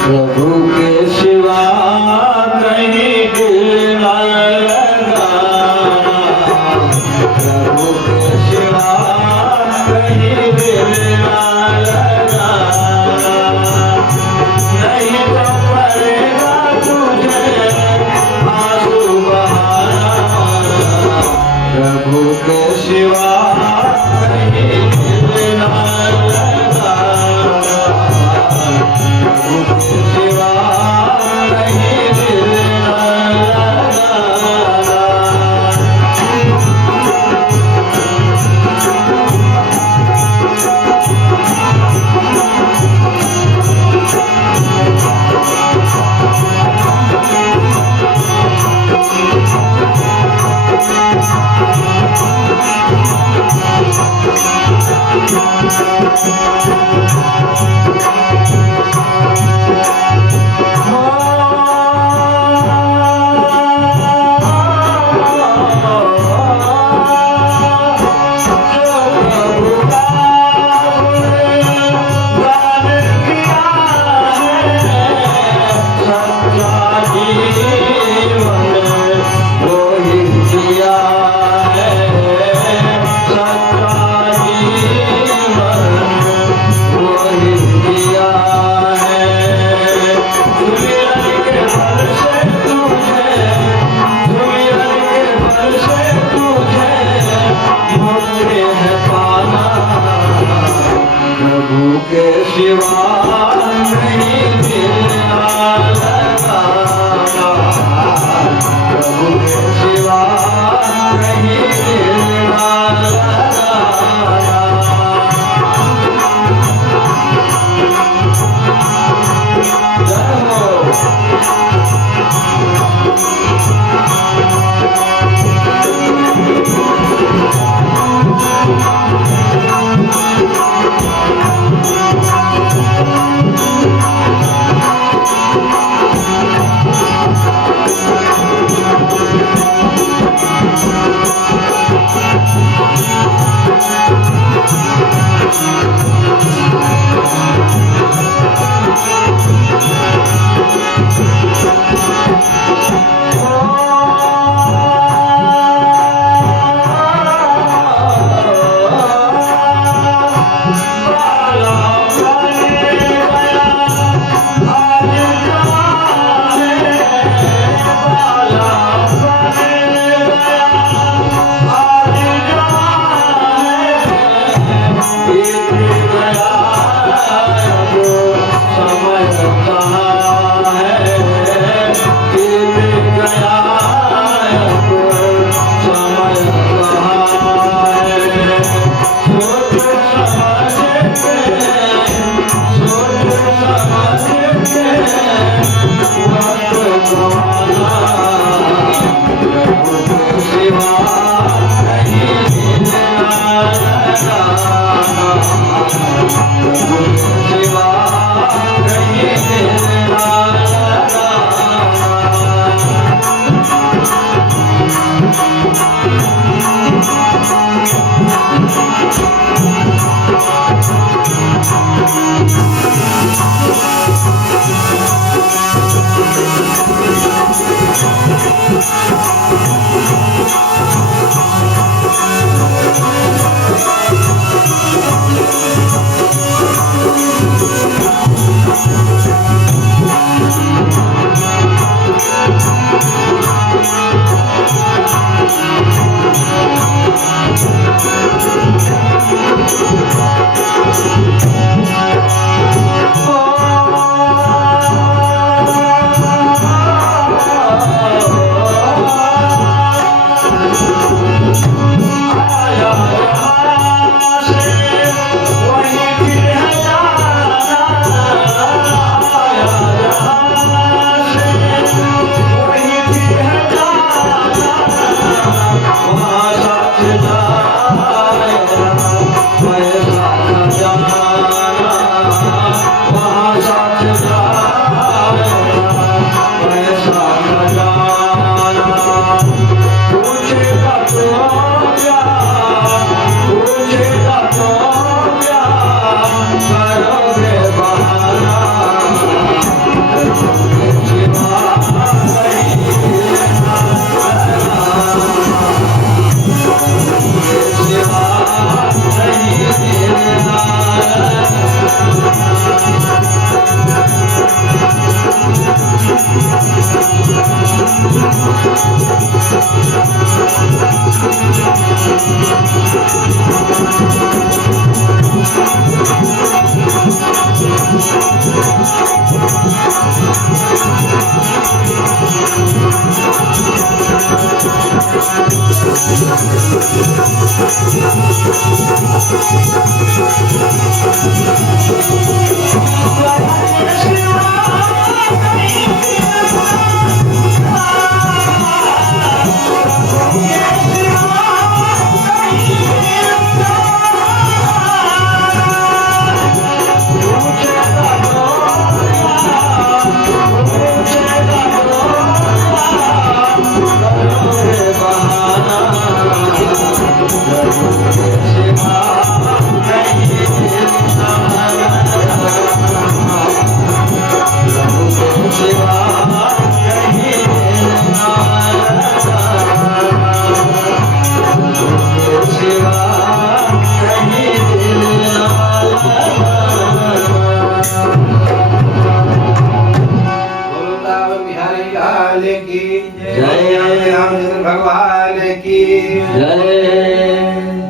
प्रभु के सिवा कहीं दिल न लगा, प्रभु के सिवा कहीं दिल न लगा, नहीं तो पड़ेगा तुझे आंसू बहाना, प्रभु के सिवा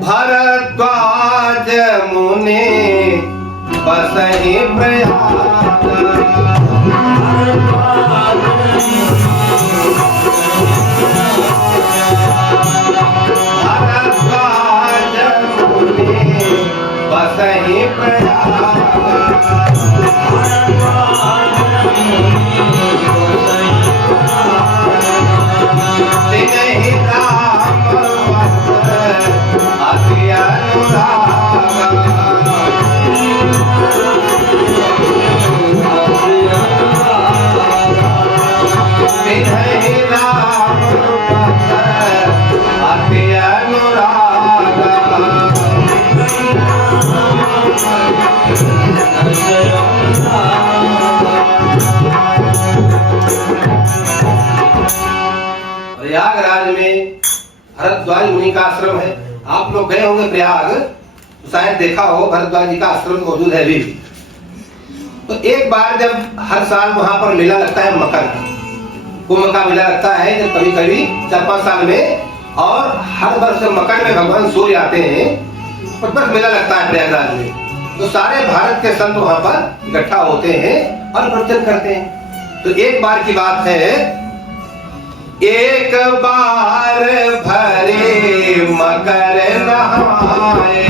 भरद्वाज मुनि बसहि प्रयाग भरद्वाज मुनि बसहि प्रयाग प्रयागराज में भरद्वाज मुनि का आश्रम है। आप लोग गए होंगे प्रयाग, तो शायद देखा हो भरद्वाज जी का आश्रम मौजूद है अभी भी। तो एक बार जब हर साल वहां पर मेला लगता है मकर का, कुंभ का मेला लगता है जब कभी कभी 4-5 साल में, और हर वर्ष मकर में भगवान सूर्य आते हैं, उस पर मेला लगता है प्रयागराज में। तो सारे भारत के संत वहां पर इकट्ठा होते हैं और प्रवचन करते हैं। तो एक बार की बात है, एक बार भरे मकर नहाए,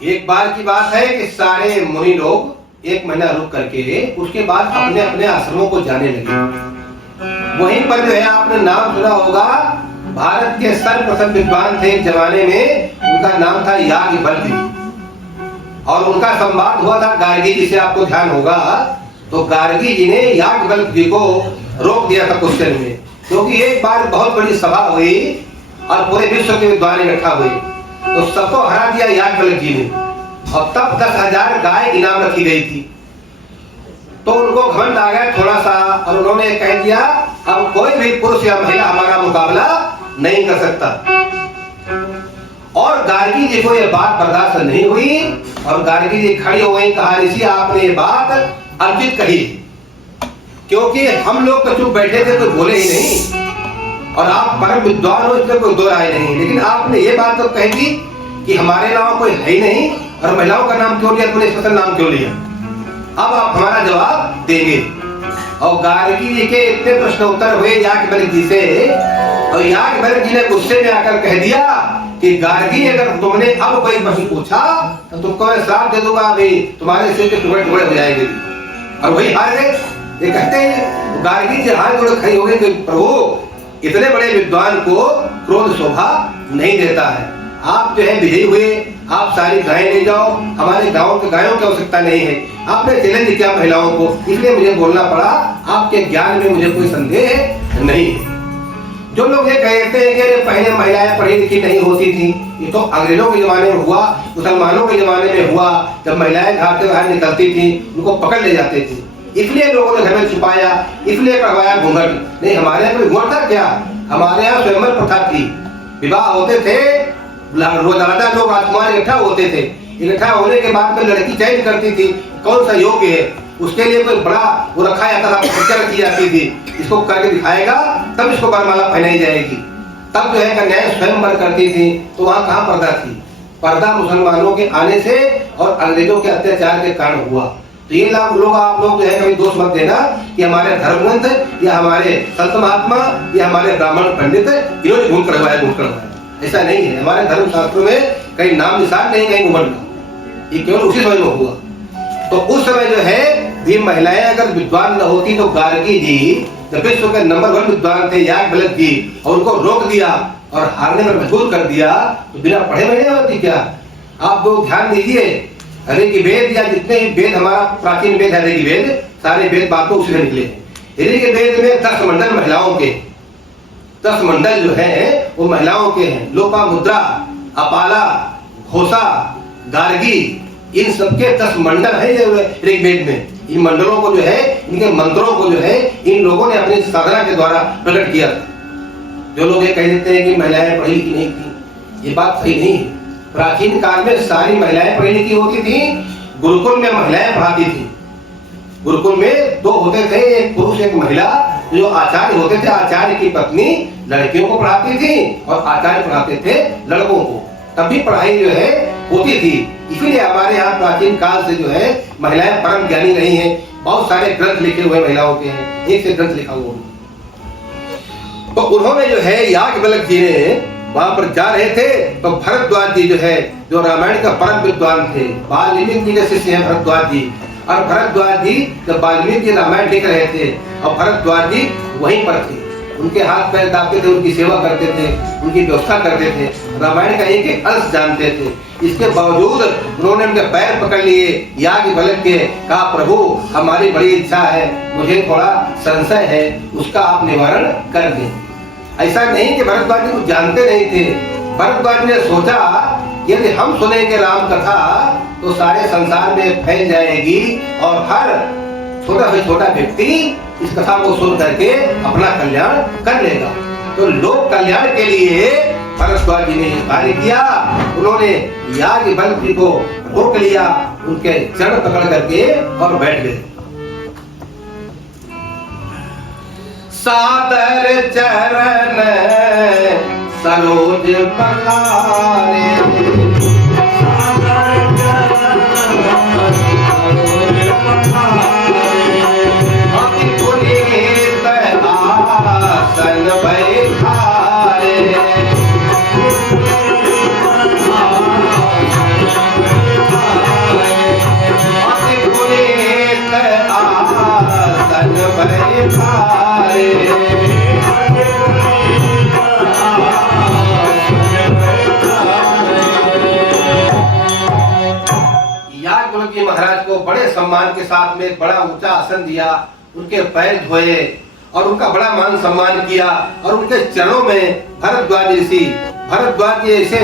एक बार की बात है कि सारे मुनि लोग 1 महीना रुक करके उसके बाद अपने अपने आश्रमों को जाने लगे। वहीं पर जो है आपने नाम सुना होगा, भारत के सर्वप्रथम विद्वान थे एक जमाने में, उनका नाम था याज्ञवल्क्य, और उनका संवाद हुआ था गार्गी जी से, आपको ध्यान होगा। तो गार्गी जी ने याज्ञवल्क्य जी को रोक दिया था क्वेश्चन में, क्योंकि एक बार बहुत बड़ी सभा हुई और पूरे विश्व के विद्वान इकट्ठा हुए, तो सबको हरा दिया याज्ञवल्क्य जी ने। और तब 10,000 गाय इनाम रखी गई थी। तो उनको घमंड आ गया थोड़ा सा, और उन्होंने कह दिया अब कोई भी पुरुष या महिला हमारा मुकाबला नहीं कर सकता। और गार्गी जी को यह बात बर्दाश्त नहीं हुई, और गार्गी जी खड़ी हो गई, कहा ऋषि आपने ये बात अनुचित कही, क्योंकि हम लोग तो चुप बैठे थे, कोई बोले ही नहीं, और आप परम विद्वान हो, इसमें कोई दो राय नहीं, लेकिन आपने ये बात तो कह दी कि हमारे नाम कोई है ही नहीं, और महिलाओं का नाम क्यों लिया, तुमने स्पेशल नाम क्यों लिया, अब आप हमारा जवाब देंगे। और गार्गी जी के इतने प्रश्न उत्तर हुए याज्ञवल्क्य जी से, और याज्ञवल्क्य जी ने गुस्से में आकर कह दिया कि गार्गी अगर तुमने अब कोई प्रश्न पूछा तो तुमको मैं श्राप दे दूंगा, अभी तुम्हारे सिर के टुकड़े टुकड़े हो जाएंगे। और वही हार गए। ये कहते हैं गार्गी जी हाथ जोड़े खड़ी हो गई कि प्रभु इतने बड़े विद्वान को क्रोध शोभा नहीं देता है, आप जो है विजयी हुए, आप सारी गायें ले जाओ, हमारे गांव के गायों की आवश्यकता नहीं है, आपने चैलेंज किया महिलाओं को, इसलिए मुझे बोलना पड़ा, आपके ज्ञान में मुझे कोई संदेह नहीं है। जो लोग ये कहते हैं कि पहले महिलाएं पढ़ी लिखी नहीं होती थी, ये तो अंग्रेजों के जमाने में हुआ, मुसलमानों के जमाने में हुआ, जब महिलाएं घर से बाहर निकलती थी उनको पकड़ ले जाते थे, इसलिए लोगों ने घर में छुपाया, इसलिए करवाया घूंघट। नहीं, हमारे यहाँ कोई घूंघट था क्या? हमारे यहाँ स्वयंवर प्रथा थी, विवाह होते थे, रोजाना लोग राजकुमार इकट्ठा होते थे, इकट्ठा होने के बाद में लड़की चयन करती थी कौन सा योग्य है, उसके लिए कोई बड़ा वो रखा जाता था, परीक्षा रखी जाती थी, इसको करके दिखाएगा तब इसको वरमाला पहनाई जाएगी, तब जो है कन्याएं स्वयंवर करती थी। तो वहाँ कहाँ पर्दा थी? पर्दा मुसलमानों के आने से और अंग्रेजों के अत्याचार के कारण हुआ। तो ये लोग आप लोग जो है कभी दोष मत देना कि हमारे धर्मग्रंथ या हमारे संत महात्मा या हमारे ब्राह्मण पंडित इन्होंने घूम करवाया, ऐसा नहीं है। हमारे धर्म शास्त्रों में कहीं नाम निशान नहीं, कहीं घूमन का, ये केवल उसी समय में हुआ। तो उस समय जो है ये महिलाएं अगर विद्वान न होती तो गार्गी जी जब विश्व के नंबर 1 विद्वान थे याज्ञवल्क्य जी, और उनको रोक दिया और हारने में मजबूर कर दिया, तो बिना पढ़े महिला होती क्या? आप लोग ध्यान दीजिए, ऋग्वेद या जितने भी वेद हमारा प्राचीन वेद है ऋग्वेद, सारे वेद बातों उसी से निकले हैं। ऋग्वेद में 10 मंडल महिलाओं के, 10 मंडल जो है वो महिलाओं के हैं। लोपामुद्रा, अपाला, घोषा, गार्गी, इन सबके 10 मंडल है ऋग्वेद में। इन मंडलों को जो है, इनके मंत्रों को जो है इन लोगों ने अपनी साधना के द्वारा प्रकट किया। जो लोग ये कह देते हैं कि महिलाएं पढ़ी लिखी नहीं थी, ये बात सही नहीं है। प्राचीन काल में सारी महिलाएं पढ़ी लिखी होती थी, गुरुकुल में महिलाएं पढ़ाती थी। गुरुकुल में 2 होते थे, एक पुरुष एक महिला, जो आचार्य होते थे, आचार्य की पत्नी लड़कियों को पढ़ाती थी और आचार्य पढ़ाते थे लड़कों को। तब भी पढ़ाई जो है होती थी। इसीलिए हमारे यहाँ प्राचीन काल से जो है महिलाएं परम ज्ञानी रही हैं। बहुत सारे ग्रंथ लिखे हुए महिलाओं के हैं, एक से ग्रंथ लिखा हुआ। तो उन्होंने जो है याज्ञवल्क्य जी ने वहां पर जा रहे थे, तो भरद्वाज जी जो है, जो रामायण का परम विद्वान थे, वाल्मीकि जी के शिष्य हैं भरद्वाज जी। और भरद्वाज जी जब वाल्मीकि जी रामायण लिख रहे थे और भरद्वाज जी वहीं पर थे, उनके हाथ पैर दाबते थे, उनकी सेवा करते थे, उनकी व्यवस्था करते थे, रामायण का एक एक अंश जानते थे। इसके बावजूद उन्होंने उनके पैर पकड़ लिए याज्ञवल्क्य के, कहा प्रभु हमारी बड़ी इच्छा है, मुझे थोड़ा संशय है, उसका आप निवारण कर दें। ऐसा नहीं कि भरद्वाज जी कुछ जानते नहीं थे। भरद्वाज ने सोचा यदि हम सुनेंगे राम कथा तो सारे संसार में फैल जाएगी और हर छोटा से छोटा व्यक्ति इस कथा को सुन करके अपना कल्याण कर लेगा। तो लोक कल्याण के लिए भरद्वाज जी ने कार्य किया। उन्होंने याज्ञवल्क्य जी को रोक लिया, उनके चरण पकड़ करके और बैठ गए। सादर चरण सरोज पखारे, अति पुनीत आसन बैठारे, अति पुनीत आसन बैठारे। याज्ञवल्क्य महाराज को बड़े सम्मान के साथ में एक बड़ा ऊंचा आसन दिया, उनके पैर धोए और उनका बड़ा मान सम्मान किया। और उनके चरणों में भरद्वाज ऋषि, भरद्वाज जी ऐसे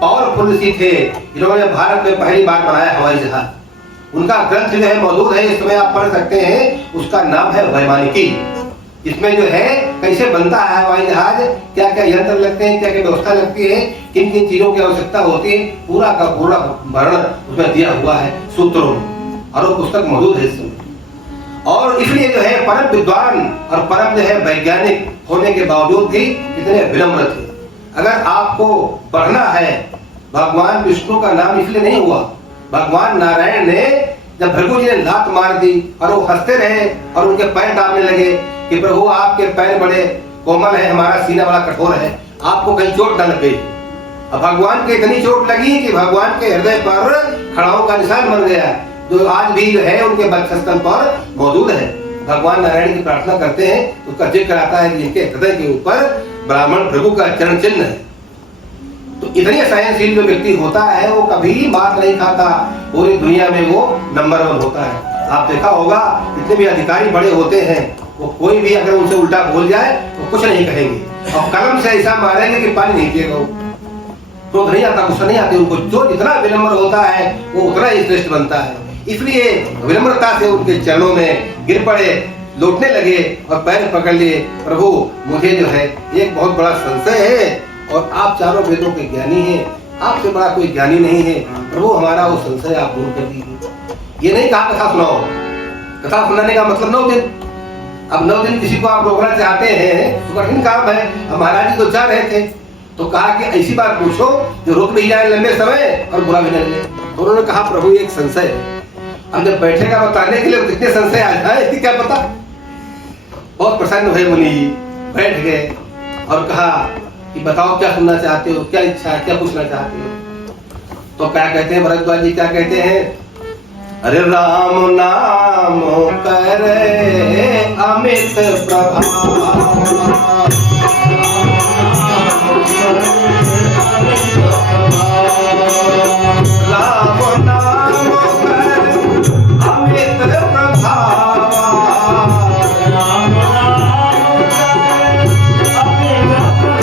पावरफुल ऋषि थे, इन्होंने भारत में पहली बार बनाया हवाई जहाज। उनका ग्रंथ जो है मौजूद है, इसमें आप पढ़ सकते हैं, उसका नाम है वैमानिकी। इसमें जो है कैसे बनता है हवाई जहाज, क्या क्या यंत्र लगते हैं, क्या क्या व्यवस्था लगती है, किन किन चीजों की आवश्यकता होती है, पूरा का पूरा वर्णन उसमें दिया हुआ है सूत्रों में, और वो पुस्तक मौजूद है इसमें। और इसलिए जो है परम विद्वान और परम जो है वैज्ञानिक होने के बावजूद भी कितने विनम्र थे। अगर आपको बढ़ना है, भगवान विष्णु का नाम इसलिए नहीं हुआ, भगवान नारायण ने जब भृगु जी ने लात मार दी और वो हंसते रहे और उनके पैर दाबने लगे कि प्रभु आपके पैर बड़े कोमल है, हमारा सीना बड़ा कठोर है, आपको कहीं चोट न लग गई। अब भगवान के इतनी चोट लगी कि भगवान के हृदय पर खड़ाओं का निशान बन गया, जो आज भी है उनके वक्षस्थल पर मौजूद है। भगवान नारायण की प्रार्थना करते हैं, उसका जिक्र आता है कि इनके हृदय के ऊपर ब्राह्मण भृगु का चरण चिन्ह है। तो इतनी सहनशील जो व्यक्ति होता है वो कभी मार नहीं खाता, पूरी दुनिया में वो नंबर 1 होता है। आप देखा होगा जितने भी अधिकारी बड़े होते हैं, वो कोई भी अगर उनसे उल्टा बोल जाए तो कुछ नहीं कहेंगे और कलम से ऐसा मारेंगे कि पानी नहीं पिएगा। क्रोध नहीं आता, गुस्सा नहीं आती उनको। जो जितना विनम्र होता है वो उतना ही श्रेष्ठ बनता है। इसलिए विनम्रता से उनके चरणों में गिर पड़े, लौटने लगे और पैर पकड़ लिए। प्रभु मुझे जो है एक बहुत बड़ा संशय है और आप चारों वेदों के ज्ञानी हैं, आपसे बड़ा कोई ज्ञानी नहीं है, प्रभु हमारा वो संशय आप दूर कर दीजिए। ये नहीं कहा कथा सुनाओ, कथा सुनाने का मतलब 9 दिन। अब 9 दिन किसी को आप रोकना चाहते हैं तो कठिन काम है। अब महाराज जी तो जा रहे थे तो कहा कि ऐसी बात पूछो जो रोक भी जाए लंबे समय और बुरा भी न लगे। तो उन्होंने कहा प्रभु एक संशय है। अब जब बैठेगा बताने के लिए कितने संशय आ जाए क्या पता। बहुत प्रसन्न हुए मुनि जी, बैठ गए और कहा कि बताओ क्या सुनना चाहते हो, क्या इच्छा है, क्या पूछना चाहते हो। तो क्या कहते हैं भरद्वाज जी, क्या कहते हैं, अरे राम नाम करे अमित प्रभाव, राम नाम करे अमित प्रभाव, राम नाम करे अमित प्रभाव,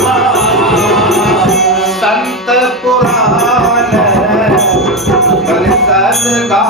संत पुराण परिषद गा